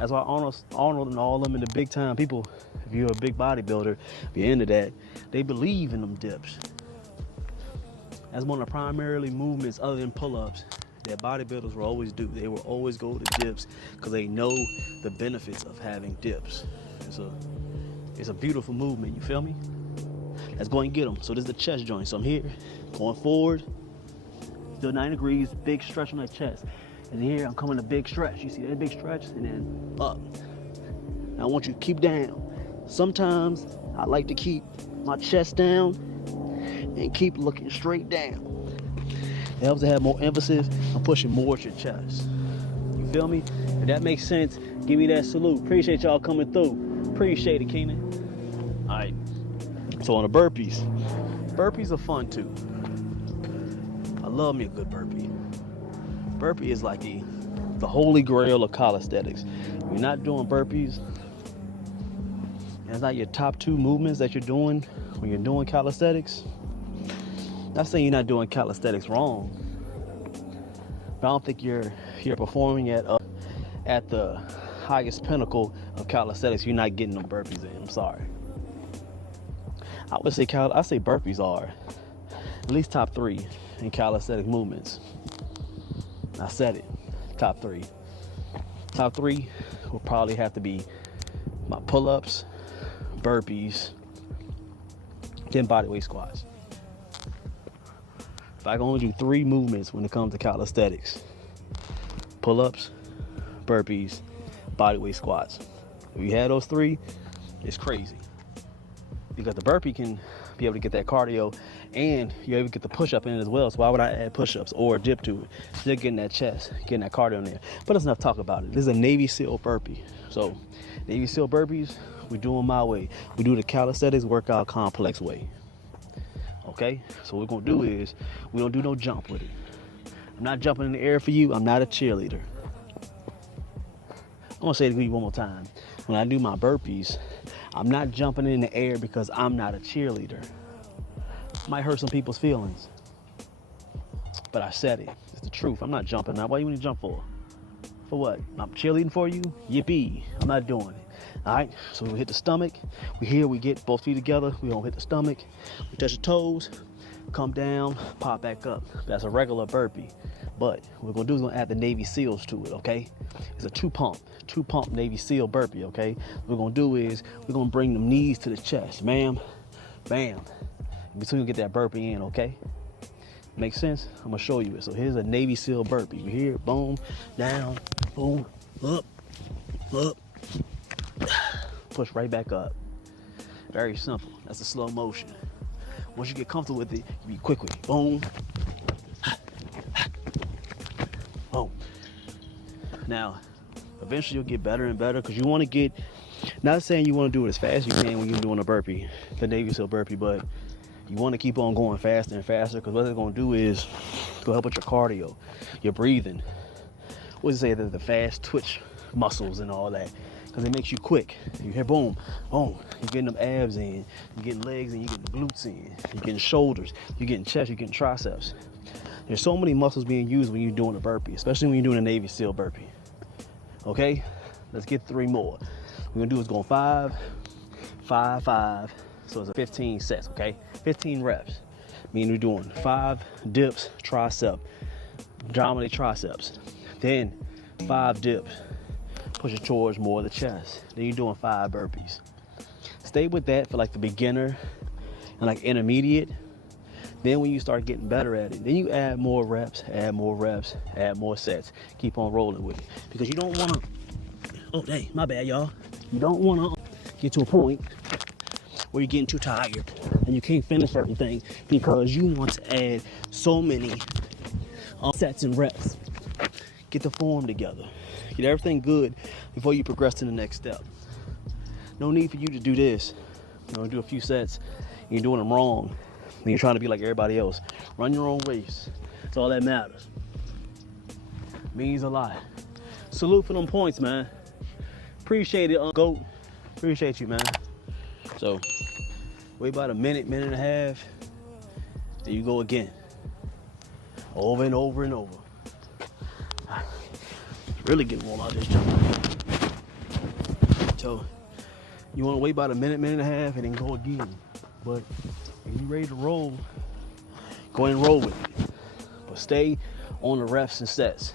That's why Arnold and all them and the big time people, if you're a big bodybuilder, if you're into that, they believe in them dips. That's one of the primarily movements other than pull-ups that bodybuilders will always do. They will always go to dips because they know the benefits of having dips. It's a beautiful movement, you feel me? Let's go and get them. So this is the chest joint. So I'm here, going forward, still 90 degrees, big stretch on that chest. And here I'm coming a big stretch. You see that big stretch? And then up. Now I want you to keep down. Sometimes I like to keep my chest down and keep looking straight down. It helps to have more emphasis on pushing more at your chest. You feel me? If that makes sense, give me that salute. Appreciate y'all coming through. Appreciate it, Keenan. All right. So on the burpees are fun too. I love me a good burpee. Burpee is like the holy grail of calisthenics. If you're not doing burpees, and it's not your top 2 movements that you're doing when you're doing calisthenics. Not saying you're not doing calisthenics wrong, but I don't think you're performing at the highest pinnacle of calisthenics. You're not getting them burpees in. I'm sorry. I would say burpees are at least top 3 in calisthenic movements. I said it, top 3. Top 3 will probably have to be my pull-ups, burpees, then bodyweight squats. If I can only do 3 movements when it comes to calisthenics: pull-ups, burpees, bodyweight squats. If you have those 3, it's crazy. Because the burpee can be able to get that cardio and you're able to get the push-up in it as well. So why would I add push-ups or a dip to it? Still getting that chest, getting that cardio in there. But let's not talk about it. This is a Navy SEAL burpee. So Navy SEAL burpees, we do them my way. We do the calisthenics workout complex way. Okay? So what we're gonna do is, we don't do no jump with it. I'm not jumping in the air for you. I'm not a cheerleader. I'm gonna say it to you one more time. When I do my burpees, I'm not jumping in the air because I'm not a cheerleader. Might hurt some people's feelings, but I said it. It's the truth. I'm not jumping now. Why you want to jump for? For what? I'm cheerleading for you? Yippee. I'm not doing it. All right, so we hit the stomach. We get both feet together. We don't hit the stomach. We touch the toes, come down, pop back up. That's a regular burpee. But what we're gonna do is we're gonna add the Navy SEALs to it, okay? It's a two pump Navy SEAL burpee, okay? What we're gonna do is we're gonna bring them knees to the chest, bam, bam. Between we get that burpee in, okay? Make sense? I'm gonna show you it. So here's a Navy SEAL burpee. We're here, boom, down, boom, up, push right back up. Very simple. That's a slow motion. Once you get comfortable with it, you be quick with it. Boom, boom. Now, eventually you'll get better and better because you want to get, not saying you want to do it as fast as you can when you're doing a burpee, the Navy SEAL burpee, but you want to keep on going faster and faster because what it's going to do is go help with your cardio, your breathing. What does it say? The fast twitch muscles and all that, because it makes you quick. You hear boom, boom. You're getting them abs in, you're getting legs in, you're getting glutes in, you're getting shoulders, you're getting chest, you're getting triceps. There's so many muscles being used when you're doing a burpee, especially when you're doing a Navy SEAL burpee. Okay, let's get 3 more. We're gonna do is go 5, 5, 5. So it's a 15 sets, okay? 15 reps. Meaning we're doing 5 dips, tricep, dominate triceps. Then 5 dips, push it towards more of the chest. Then you're doing 5 burpees. Stay with that for like the beginner and like intermediate. Then when you start getting better at it, then you add more reps, add more sets. Keep on rolling with it. Because you don't wanna, oh dang, my bad y'all. You don't wanna get to a point where you're getting too tired and you can't finish everything because you want to add so many sets and reps. Get the form together. Get everything good before you progress to the next step. No need for you to do this. You know, do a few sets and you're doing them wrong. And you're trying to be like everybody else. Run your own race. That's all that matters. Means a lot. Salute for them points, man. Appreciate it, GOAT. Appreciate you, man. So, wait about a minute and a half, then you go again. Over and over and over. Really getting warm out this jump. So you want to wait about a minute, minute and a half, and then go again. But if you're ready to roll, go ahead and roll with it. But stay on the reps and sets.